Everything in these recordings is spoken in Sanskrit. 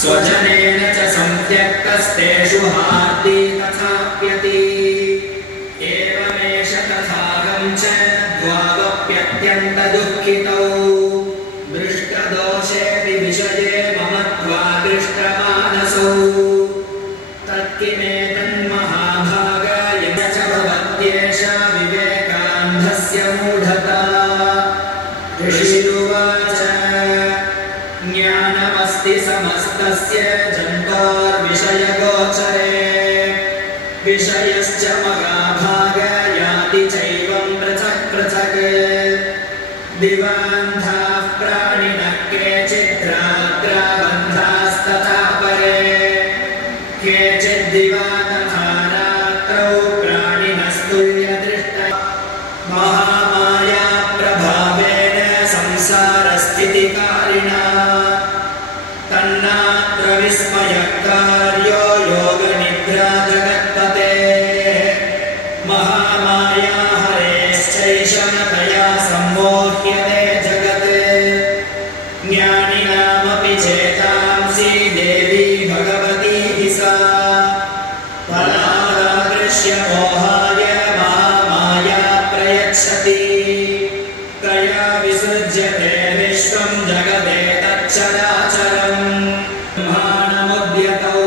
स्वजनेन च संत्यक्तस्तेषु हार्दी तथाप्यति एवमेष तथाहं च द्वावप्यत्यन्तदुःखितौ दृष्टदोषेऽपि विषये मम त्वादृष्टमानसौ तत्किमेतन्महाभागाय च भवत्येषा विवेकान्धस्य मूढता ऋषिरुवाच ज्ञानमस्ति समस्तस्य जन्तोर्विषयगोचरे विषयश्च महाभाग याति चैवं पृथक् पृथक् दिवान्धाः प्राणिनः केचिद्रात्राबन्धास्तथा परे केचिद्दिवा तथा रात्रौ प्राणिनस्तुल्यदृष्टा महामाया प्रभावेन संसारस्थितिकारिणा तन्नात्र विस्मयकार्यो योगनिद्रा जगत्पतेः महामाया हरेश्चैषणतया सम्मोह्यते जगत् ज्ञानिनामपि चेतांसि देवी भगवती हि सा फलादादृश्य मोहाय महामाया प्रयच्छति तया विसृज्यते विश्वं जगदेतच्चराचरम् ब्रह्माणमुद्यतौ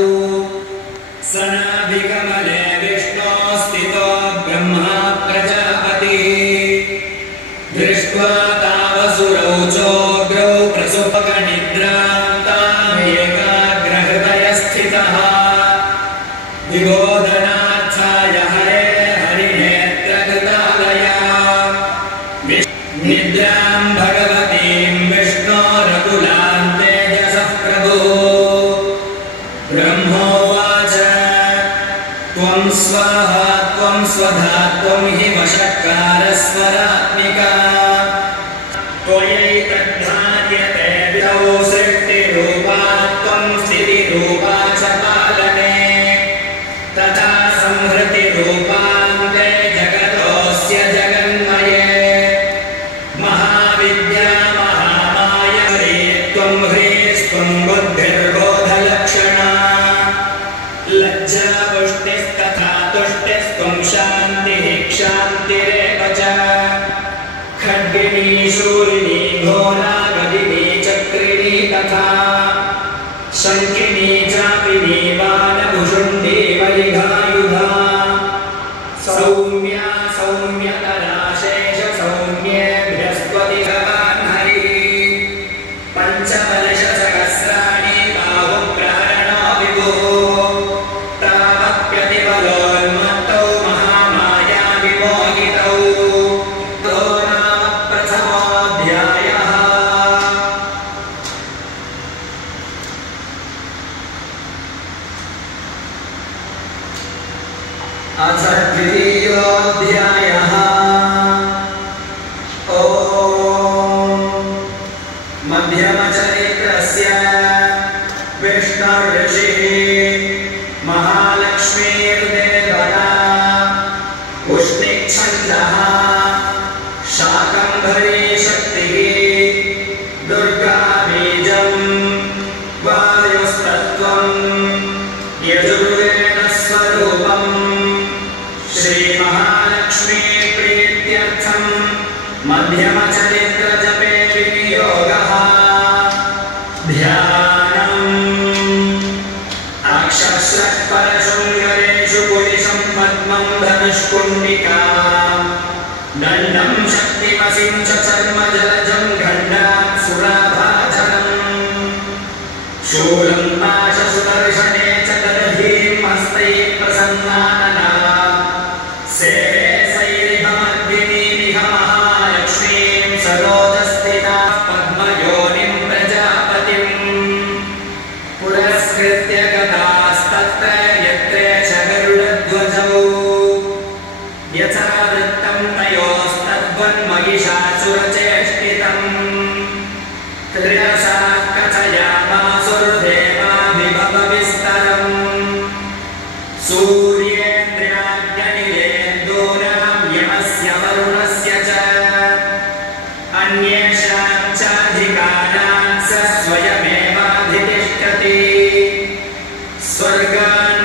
सनाभिकमले विष्णो स्थितो ब्रह्मा प्रजापतिः दृष्ट्वा तावसुरौ चोग्रौ प्रसुपकनिद्रान्तामेकाग्रहृदयस्थितः विबोधनार्थाय हरे हरिनेत्रकृतालया निद्रां भगवतीं विष्णोरकुलां तेजसः प्रभुः ब्रह्मोवाच त्वं स्वाहा त्वं स्वधा त्वं हि वशकारस्वरात्मिका त्वयैतद्धार्यते विदौ सृष्टिरूपा त्वं स्थितिरूपा च पालने तथा संहृतिरूपान्ते जगतोऽस्य जगन्मये महाविद्या महामाया त्वं ह्रीस्त्वं बुद्धिर्बोधलक्षणा लज्जा पुष्टिस्तथा तुष्टिस्त्वं शान्तिः क्षान्तिरेव च खड्गिनी शूलिनी घोरा गदिनी चक्रिणी तथा शङ्किनी चापिनी बाणभुषुण्डी वलिघायुधा सौम्या सौम्यतरा शेष सौम्येभ्यस्त्वधिगवान् हरिः पञ्चवर्षसहस्राणि बाहुप्रहरणो विभुः तावप्यतिबलोन्मत्तौ महामाया विमोहितौ तो नाम प्रथमोऽध्यायः अथ द्वितीयोऽध्यायः ॐ मध्यमचरित्रस्य विष्णुर्षिः महालक्ष्मीर्देवता उष्णिच्छन्दः शाकम्भरी शक्तिः दुर्गा बीजं वायुस्तत्त्वं यजुर्वेदस्वरूपम् श्रीमहालक्ष्मी प्रीत्यर्थं मध्यमचरित्रजपे विनियोगः ध्यानम् अक्षस्रः परशुङ्गरेषु पुलिशं पद्मं धनुष्कुण्डिका दण्डं शक्तिमसिं च चर्मजलजं गण्डात् सुराभाजनम् शूलं पाशसुदर्शने च दधीं हस्तैः प्रसन्नानना सेवे सैरिभमर्दिनीमिह महालक्ष्मीं सरोजस्थिता पद्मयोनिं प्रजापतिम् पुरस्कृत्य गतास्तत्र यत्रे च गरुडध्वजौ यथा वृत्तं तयोस्तद्वन्महिषासुरचेष्टितम् त्रिरसाः कथयामासुर्देवाभिभवविस्तरम् त्वं